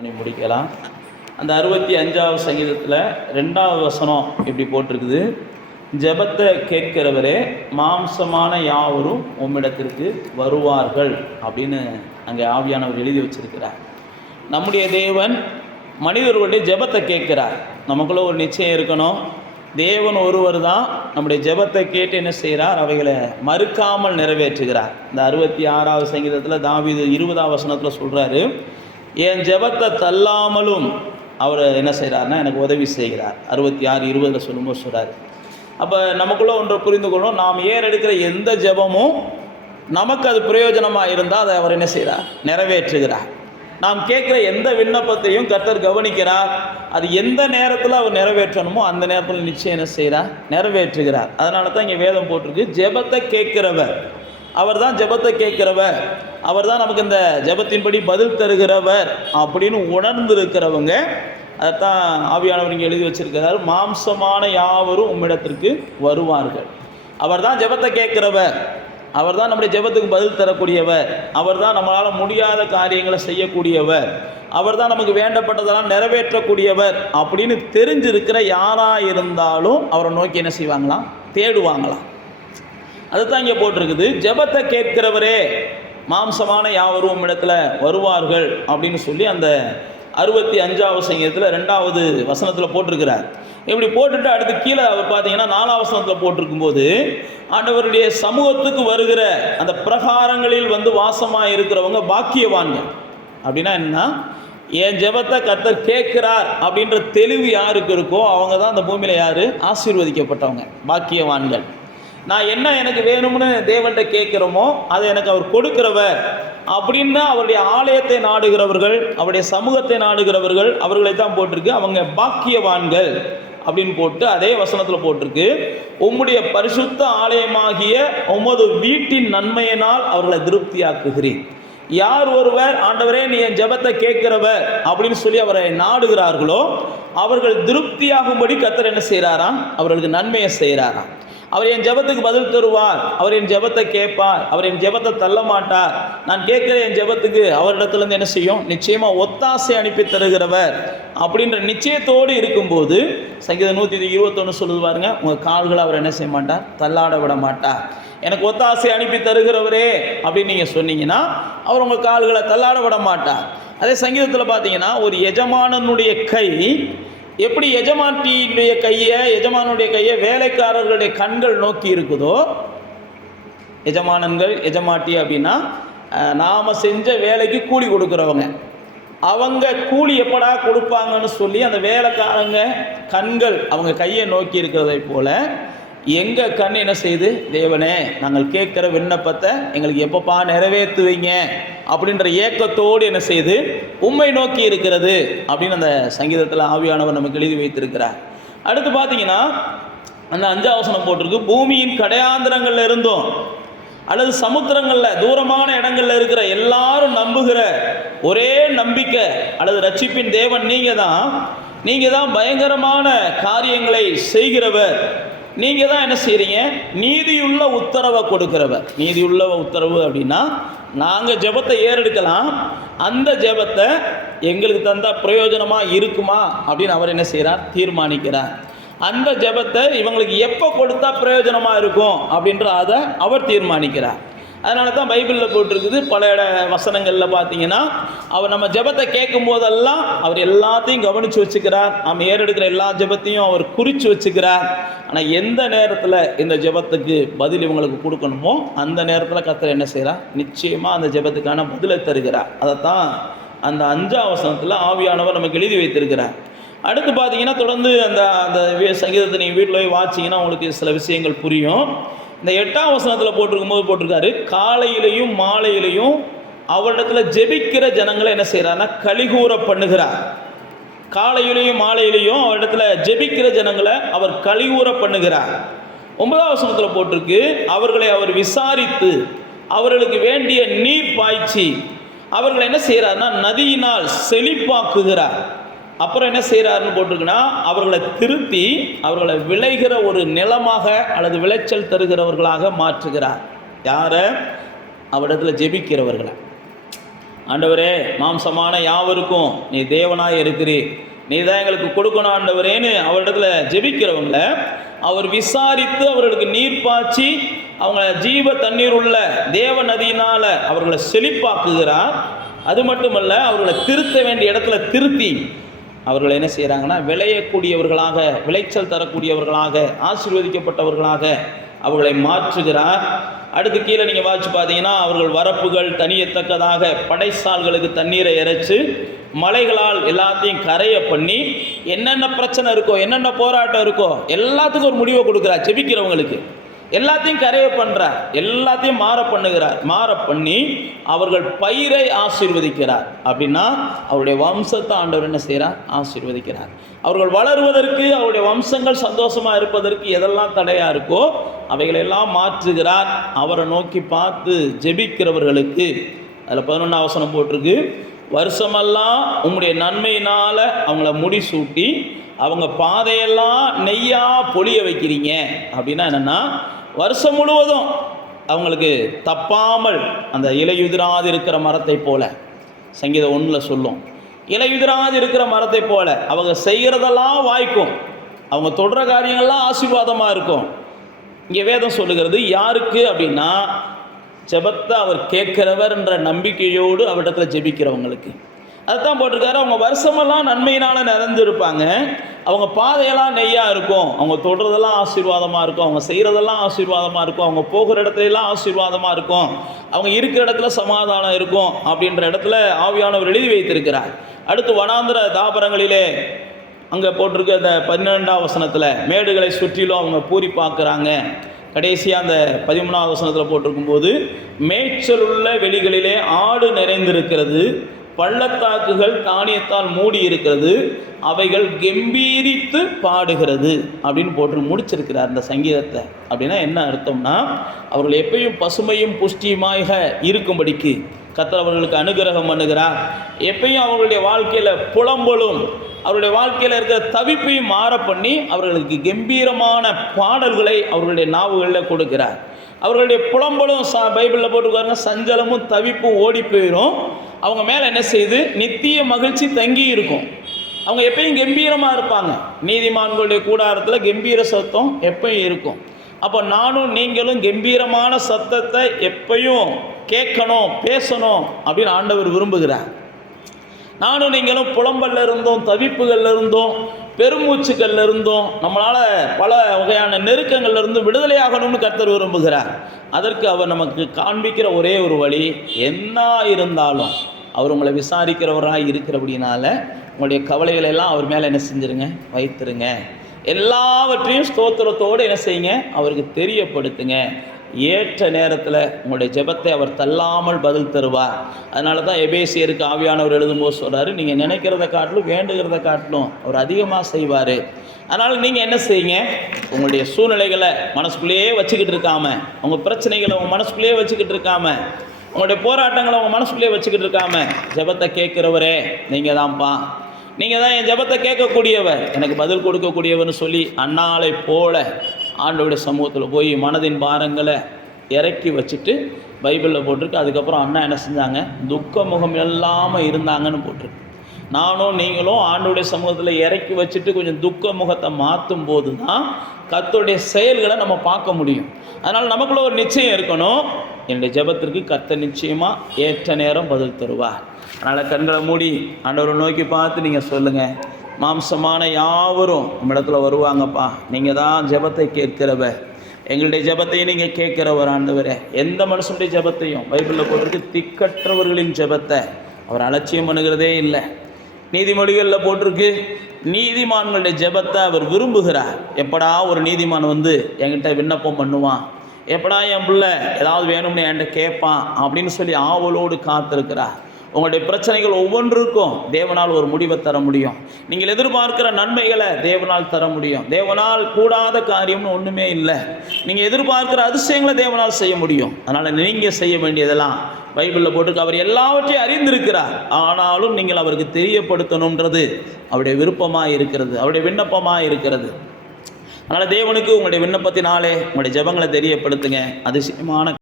மணி முடிக்கலாம். அந்த 65வது சங்கீதத்தில் 2வது வசனம் இப்படி போட்டிருக்குது, ஜெபத்தை கேட்கிறவரே மாம்சமான யாவரும் உம்மிடத்திற்கு வருவார்கள் அப்படின்னு அங்கே ஆவியானவர் எழுதி வச்சிருக்கிறார். நம்முடைய தேவன் மனிதர்களுடைய ஜெபத்தை கேட்கிறார். நமக்குள்ள ஒரு நிச்சயம் இருக்கணும், தேவன் ஒருவர் தான் நம்முடைய ஜெபத்தை கேட்டு என்ன செய்கிறார், அவைகளை மறுக்காமல் நிறைவேற்றுகிறார். இந்த 66வது சங்கீதத்தில் தாவீது 20வது வசனத்தில் சொல்கிறாரு, என் ஜெபத்தை தள்ளாமலும் அவர் என்ன செய்கிறார்னா எனக்கு உதவி செய்கிறார். 66:20 சொல்லும்போது சொல்கிறார். அப்போ நமக்குள்ளே ஒன்றை புரிந்து கொள்ளணும், நாம் ஏறெடுக்கிற எந்த ஜெபமும் நமக்கு அது பிரயோஜனமாக இருந்தால் அதை அவர் என்ன செய்கிறார், நிறைவேற்றுகிறார். நாம் கேட்குற எந்த விண்ணப்பத்தையும் கர்த்தர் கவனிக்கிறார். அது எந்த நேரத்தில் அவர் நிறைவேற்றணுமோ அந்த நேரத்தில் நிச்சயம் என்ன செய்கிறார், நிறைவேற்றுகிறார். அதனால தான் இங்கே வேதம் போட்டிருக்கு, ஜெபத்தை கேட்கிறவர் அவர் தான், ஜெபத்தை கேட்கிறவர் அவர் தான், நமக்கு இந்த ஜெபத்தின்படி பதில் தருகிறவர் அப்படின்னு உணர்ந்திருக்கிறவங்க அதைத்தான் ஆவியானவர் இங்கே எழுதி வச்சிருக்கிறார். மாம்சமான யாவரும் உம்மிடத்திற்கு வருவார்கள். அவர் தான் ஜெபத்தை கேட்கிறவர், அவர் தான் நம்முடைய ஜெபத்துக்கு பதில் தரக்கூடியவர், அவர் தான் நம்மளால் முடியாத காரியங்களை செய்யக்கூடியவர், அவர் தான் நமக்கு வேண்டப்பட்டதெல்லாம் நிறைவேற்றக்கூடியவர் அப்படின்னு தெரிஞ்சிருக்கிற யாராக இருந்தாலும் அவரை நோக்கி என்ன செய்வாங்களாம், தேடுவாங்களாம். அதுதான் இங்கே போட்டிருக்குது, ஜெபத்தை கேட்கிறவரே மாம்சமான யாவரும் உம்மிடத்தில் வருவார்கள் அப்படின்னு சொல்லி அந்த 65வது சங்கீதத்தில் 2வது வசனத்தில் போட்டிருக்கிறார். இப்படி போட்டுட்டு அடுத்து கீழே அவர் பார்த்தீங்கன்னா 4வது வசனத்தில் போட்டிருக்கும்போது, ஆண்டவருடைய சமூகத்துக்கு வருகிற அந்த பிரகாரங்களில் வந்து வாசமாக இருக்கிறவங்க பாக்கியவான்கள். அப்படின்னா என்னன்னா, என் ஜெபத்தை கர்த்தர் கேட்கிறார் அப்படின்ற தெளிவு யாருக்கு இருக்கோ அவங்க தான் அந்த பூமியில் யார், ஆசீர்வதிக்கப்பட்டவங்க, பாக்கியவான்கள். நான் என்ன எனக்கு வேணும்னு தேவன்கிட்ட கேட்குறோமோ அதை எனக்கு அவர் கொடுக்கிறவர் அப்படின்னா அவருடைய ஆலயத்தை நாடுகிறவர்கள், அவருடைய சமூகத்தை நாடுகிறவர்கள், அவர்களை தான் போட்டிருக்கு அவங்க பாக்கியவான்கள் அப்படின்னு போட்டு அதே வசனத்தில் போட்டிருக்கு, உம்முடைய பரிசுத்த ஆலயமாகிய உமது வீட்டின் நன்மையினால் அவர்களை திருப்தியாக்குகிறேன். யார் ஒருவர் ஆண்டவரே நீ என் ஜெபத்தை கேட்கிறவர் அப்படின்னு சொல்லி அவரை நாடுகிறார்களோ அவர்கள் திருப்தியாகும்படி கர்த்தர் என்ன செய்கிறாராம், அவர்களுக்கு நன்மையை செய்கிறாராம். அவர் என் ஜெபத்துக்கு பதில் தருவார், அவர் என் ஜெபத்தை கேட்பார், அவர் என் ஜெபத்தை தள்ள மாட்டார். நான் கேட்குற என் ஜெபத்துக்கு அவரிடத்துலேருந்து என்ன செய்யும், நிச்சயமாக ஒத்தாசை அனுப்பி தருகிறவர் அப்படின்ற நிச்சயத்தோடு இருக்கும்போது சங்கீதம் 121 சொல்லுது பாருங்க, உங்கள் கால்களை அவர் என்ன செய்ய மாட்டார், தள்ளாட விட மாட்டார். எனக்கு ஒத்தாசை அனுப்பி தருகிறவரே அப்படின்னு நீங்கள் சொன்னீங்கன்னா அவர் உங்கள் கால்களை தள்ளாட விட மாட்டார். அதே சங்கீதத்தில் பார்த்தீங்கன்னா, ஒரு எஜமானனுடைய கை எப்படி எஜமாட்டியுடைய கையை, எஜமானுடைய கையை வேலைக்காரர்களுடைய கண்கள் நோக்கி இருக்குதோ, எஜமானன்கள் எஜமாட்டி அப்படின்னா நாம் செஞ்ச வேலைக்கு கூலி கொடுக்குறவங்க, அவங்க கூலி எப்படா கொடுப்பாங்கன்னு சொல்லி அந்த வேலைக்காரங்க கண்கள் அவங்க கையை நோக்கி இருக்கிறதை போல எங்கள் கண் என்ன செய்யுது, தேவனே நாங்கள் கேட்குற விண்ணப்பத்தை எங்களுக்கு எப்பப்பா நிறைவேற்றுவீங்க அப்படின்ற ஏக்கத்தோடு என்ன செய்யுது, உம்மை நோக்கி இருக்கிறது அப்படின்னு அந்த சங்கீதத்தில் ஆவியானவர் நமக்கு எழுதி வைத்திருக்கிறார். அடுத்து பார்த்தீங்கன்னா அந்த 5வது வசனம் போட்டிருக்கு, பூமியின் கடையாந்திரங்கள்ல இருந்தும் அல்லது சமுத்திரங்களில் தூரமான இடங்கள்ல இருக்கிற எல்லாரும் நம்புகிற ஒரே நம்பிக்கை அல்லது ரட்சிப்பின் தேவன் நீங்கள் தான் பயங்கரமான காரியங்களை செய்கிறவர், நீங்கள் தான் என்ன செய்கிறீங்க, நீதியுள்ள உத்தரவை கொடுக்கிறவர். நீதியுள்ள உத்தரவு அப்படின்னா நாங்கள் ஜெபத்தை ஏறெடுக்கலாம், அந்த ஜெபத்தை எங்களுக்கு தந்தால் பிரயோஜனமாக இருக்குமா அப்படின்னு அவர் என்ன செய்கிறார், தீர்மானிக்கிறார். அந்த ஜெபத்தை இவங்களுக்கு எப்போ கொடுத்தா பிரயோஜனமாக இருக்கும் அப்படின்ற அதை அவர் தீர்மானிக்கிறார். அதனால தான் பைபிளில் போட்டிருக்குது, பல வசனங்களில் பார்த்தீங்கன்னா அவர் நம்ம ஜெபத்தை கேட்கும் போதெல்லாம் அவர் எல்லாத்தையும் கவனித்து வச்சுக்கிறார், நம்ம ஏறெடுக்கிற எல்லா ஜெபத்தையும் அவர் குறித்து வச்சுக்கிறார். ஆனால் எந்த நேரத்தில் இந்த ஜெபத்துக்கு பதில் இவங்களுக்கு கொடுக்கணுமோ அந்த நேரத்தில் கர்த்தர் என்ன செய்கிறார், நிச்சயமாக அந்த ஜெபத்துக்கான பதிலை தருகிறார். அதைத்தான் அந்த 5வது வசனத்தில் ஆவியானவர் நமக்கு எழுதி வைத்திருக்கிறார். அடுத்து பார்த்தீங்கன்னா தொடர்ந்து அந்த அந்த சங்கீதத்தை நீங்கள் வீட்டில் போய் வாட்சிங்கன்னா உங்களுக்கு சில விஷயங்கள் புரியும். இந்த 8வது வசனத்தில் போட்டிருக்காரு, காலையிலையும் மாலையிலையும் அவரிடத்துல ஜெபிக்கிற ஜனங்களை என்ன செய்கிறார்னா கலிகூற பண்ணுகிறார். காலையிலையும் மாலையிலையும் அவரிடத்துல ஜெபிக்கிற ஜனங்களை அவர் கலிகூற பண்ணுகிறார். 9வது வசனத்தில் போட்டிருக்கு, அவர்களை அவர் விசாரித்து அவர்களுக்கு வேண்டிய நீர் பாய்ச்சி அவர்களை என்ன செய்கிறார்னா நதியினால் செழிப்பாக்குகிறார். அப்புறம் என்ன செய்கிறாருன்னு போட்டிருக்குன்னா, அவர்களை திருத்தி அவர்களை விளைகிற ஒரு நிலமாக அல்லது விளைச்சல் தருகிறவர்களாக மாற்றுகிறார். யாரை? அவரிடத்தில் ஜெபிக்கிறவர்களை. ஆண்டவரே மாம்சமான யாவருக்கும் நீ தேவனாய் இருக்கிறீர், நீ தான் எங்களுக்கு கொடுக்கணும் ஆண்டவரேன்னு அவரிடத்துல ஜெபிக்கிறவங்கள அவர் விசாரித்து அவர்களுக்கு நீர் பாய்ச்சி அவங்க ஜீவ தண்ணீர் உள்ள தேவ நதியினால் அவர்களை செழிப்பாக்குகிறார். அது மட்டுமல்ல, அவர்களை திருத்த வேண்டிய இடத்துல திருத்தி அவர்கள் என்ன செய்கிறாங்கன்னா விளையக்கூடியவர்களாக, விளைச்சல் தரக்கூடியவர்களாக, ஆசீர்வதிக்கப்பட்டவர்களாக அவர்களை மாற்றுகிறார். அடுத்து கீழே நீங்கள் வாசிச்சு பார்த்தீங்கன்னா, அவர்கள் வரப்புகள் தனியத்தக்கதாக படைசால்களுக்கு தண்ணீரை இறைச்சி மலைகளால் எல்லாத்தையும் கரைய பண்ணி என்னென்ன பிரச்சனை இருக்கோ, என்னென்ன போராட்டம் இருக்கோ எல்லாத்துக்கும் ஒரு முடிவை கொடுக்குறார். ஜெபிக்கிறவங்களுக்கு எல்லாத்தையும் கரைய பண்ணுறார், எல்லாத்தையும் மாற பண்ணி அவர்கள் பயிரை ஆசீர்வதிக்கிறார். அப்படின்னா அவருடைய வம்சத்தை ஆண்டவர் என்ன செய்கிறார்? ஆசீர்வதிக்கிறார். அவர்கள் வளருவதற்கு, அவருடைய வம்சங்கள் சந்தோஷமாக இருப்பதற்கு எதெல்லாம் தடையாக இருக்கோ அவைகளெல்லாம் மாற்றுகிறார். அவரை நோக்கி பார்த்து ஜெபிக்கிறவர்களுக்கு அதில் 11ஆம் வசனம் போட்டிருக்கு, வருஷமெல்லாம் உங்களுடைய நன்மையினால் அவங்கள முடிசூட்டி அவங்க பாதையெல்லாம் நெய்யாக பொழிய வைக்கிறீங்க. அப்படின்னா என்னென்னா, வருஷம் முழுவதும் அவங்களுக்கு தப்பாமல் அந்த இலையுதிராது இருக்கிற மரத்தை போல, சங்கீதம் 1 சொல்லும், இலையுதிராது இருக்கிற மரத்தை போல அவங்க செய்கிறதெல்லாம் வாய்க்கும், அவங்க தொடர காரியங்கள்லாம் ஆசீர்வாதமாக இருக்கும். இங்கே வேதம் சொல்லுகிறது யாருக்கு அப்படின்னா, ஜெபத்தை அவர் கேட்கிறவர் என்ற நம்பிக்கையோடு அவரிடத்தில் ஜெபிக்கிறவங்களுக்கு. அதுதான் போட்டிருக்காரு, அவங்க வருஷமெல்லாம் நன்மையினால் நிறைஞ்சிருப்பாங்க, அவங்க பாதையெல்லாம் நெய்யாக இருக்கும், அவங்க தொடுறதெல்லாம் ஆசீர்வாதமாக இருக்கும், அவங்க செய்கிறதெல்லாம் ஆசீர்வாதமாக இருக்கும், அவங்க போகிற இடத்துலலாம் ஆசீர்வாதமாக இருக்கும், அவங்க இருக்கிற இடத்துல சமாதானம் இருக்கும் அப்படின்ற இடத்துல ஆவியானவர் எழுதி வைத்திருக்கிறார். அடுத்து வனாந்திர தாபரங்களிலே அங்கே போட்டிருக்க அந்த 12ஆம் வசனத்தில் மேடுகளை சுற்றிலும் அவங்க பூரி பார்க்குறாங்க. கடைசியாக அந்த 13ஆம் வசனத்தில் போட்டிருக்கும்போது, மேய்ச்சல் உள்ள வெளிகளிலே ஆடு நிறைந்திருக்கிறது, பள்ளத்தாக்குகள் தானியத்தால் மூடி இருக்கிறது, அவைகள் கம்பீரித்து பாடுகிறது அப்படின்னு போட்டு முடிச்சிருக்கிறார் இந்த சங்கீதத்தை. அப்படின்னா என்ன அர்த்தம்னா, அவர்கள் எப்பயும் பசுமையும் புஷ்டியுமாக இருக்கும்படிக்கு கர்த்தர் அவர்களுக்கு அனுகிரகம் பண்ணுகிறார். எப்பயும் அவர்களுடைய வாழ்க்கையில் புலம்பலும் அவருடைய வாழ்க்கையில் இருக்கிற தவிப்பையும் மாற பண்ணி அவர்களுக்கு கம்பீரமான பாடல்களை அவர்களுடைய நாவுகளில் கொடுக்கிறார். அவர்களுடைய புலம்பலும் பைபிளில் போட்டுருக்காருங்க, சஞ்சலமும் தவிப்பும் ஓடி போயிடும். அவங்க மேலே என்ன செய்து நித்திய மகிழ்ச்சி தங்கி இருக்கும். அவங்க எப்பயும் கம்பீரமாக இருப்பாங்க. நீதிமான்களுடைய கூடாரத்தில் கம்பீர சத்தம் எப்பயும் இருக்கும். அப்போ நானும் நீங்களும் கம்பீரமான சத்தத்தை எப்பயும் கேட்கணும், பேசணும் அப்படின்னு ஆண்டவர் விரும்புகிறார். நானும் நீங்களும் புலம்பல்ல இருந்தோம், தவிப்புகள்ல இருந்தோம், பெருமூச்சுக்கள்ல இருந்தோம், நம்மளால் பல வகையான நெருக்கங்கள்ல இருந்து விடுதலையாகணும்னு கர்த்தர் விரும்புகிறார். அதற்கு அவர் நமக்கு காண்பிக்கிற ஒரே ஒரு வழி, என்ன இருந்தாலும் அவர் உங்களை விசாரிக்கிறவராக இருக்கிறபடினால உங்களுடைய கவலைகளை எல்லாம் அவர் மேலே என்ன செஞ்சுருங்க, வைத்துருங்க. எல்லாவற்றையும் ஸ்தோத்திரத்தோடு என்ன செய்யுங்க, அவருக்கு தெரியப்படுத்துங்க. ஏற்ற நேரத்தில் உங்களுடைய ஜெபத்தை அவர் தள்ளாமல் பதில் தருவார். அதனால தான் எபேசியருக்கு ஆவியானவர் எழுதும்போது சொல்கிறாரு, நீங்கள் நினைக்கிறத காட்டிலும் வேண்டுகிறத காட்டிலும் அவர் அதிகமாக செய்வார். அதனால் நீங்கள் என்ன செய்யுங்க, உங்களுடைய சூழ்நிலைகளை மனசுக்குள்ளேயே வச்சுக்கிட்டு இருக்காம, உங்கள் பிரச்சனைகளை உங்கள் மனசுக்குள்ளேயே வச்சுக்கிட்டு இருக்காம, உங்களுடைய போராட்டங்களை உங்கள் மனசுக்குள்ளேயே வச்சுக்கிட்டு இருக்காம, ஜெபத்தை கேட்குறவரே நீங்கள் தான்ப்பா, நீங்கள் தான் என் ஜெபத்தை கேட்கக்கூடியவர், எனக்கு பதில் கொடுக்கக்கூடியவர்னு சொல்லி அன்னாலை போல ஆண்டவருடைய சமூகத்தில் போய் மனதின் பாரங்களை இறக்கி வச்சுட்டு பைபிளில் போட்டிருக்கு. அதுக்கப்புறம் அண்ணா என்ன செஞ்சாங்க, துக்க முகம் இல்லாமல் இருந்தாங்கன்னு போட்டிருக்கு. நானும் நீங்களும் ஆண்டவருடைய சமூகத்தில் இறக்கி வச்சுட்டு கொஞ்சம் துக்க முகத்தை மாற்றும் போது தான் கர்த்தருடைய செயல்களை நம்ம பார்க்க முடியும். அதனால் நமக்குள்ள ஒரு நிச்சயம் இருக்கணும், என்னுடைய ஜெபத்திற்கு கர்த்தர் நிச்சயமாக ஏற்ற நேரம் பதில் தருவார். அதனால் கண்களை மூடி ஆண்டவரை நோக்கி பார்த்து நீங்கள் சொல்லுங்கள், மாம்சமான யாவரும் நம்மிடத்துல வருவாங்கப்பா, நீங்கள் தான் ஜெபத்தை கேட்கிறவர், எங்களுடைய ஜெபத்தையும் நீங்கள் கேட்கிறவர் ஆண்டவரே. எந்த மனுஷனுடைய ஜெபத்தையும் பைபிளில் போட்டிருக்கு, திக்கற்றவர்களின் ஜெபத்தை அவர் அலட்சியம் பண்ணுகிறதே இல்லை. நீதிமொழிகளில் போட்டிருக்கு, நீதிமான்களுடைய ஜெபத்தை அவர் விரும்புகிறார். எப்படா ஒரு நீதிமான் வந்து என்கிட்ட விண்ணப்பம் பண்ணுவான், எப்படா என் பிள்ளை ஏதாவது வேணும்னு என்கிட்ட கேட்பான் அப்படின்னு சொல்லி ஆவலோடு காத்திருக்கிறார். உங்களுடைய பிரச்சனைகள் ஒவ்வொன்றுக்கும் தேவனால் ஒரு முடிவை தர முடியும். நீங்கள் எதிர்பார்க்கிற நன்மைகளை தேவனால் தர முடியும். தேவனால் கூடாத காரியம்னு ஒன்றுமே இல்லை. நீங்கள் எதிர்பார்க்கிற அதிசயங்களை தேவனால் செய்ய முடியும். அதனால் நீங்கள் செய்ய வேண்டியதெல்லாம் பைபிளில் போட்டு அவர் எல்லாவற்றையும் அறிந்திருக்கிறார். ஆனாலும் நீங்கள் அவருக்கு தெரியப்படுத்தணுன்றது அவருடைய விருப்பமாக இருக்கிறது, அவருடைய விண்ணப்பமாக இருக்கிறது. அதனால் தேவனுக்கு உங்களுடைய விண்ணப்பத்தினாலே உங்களுடைய ஜெபங்களை தெரியப்படுத்துங்க. அதிசயமான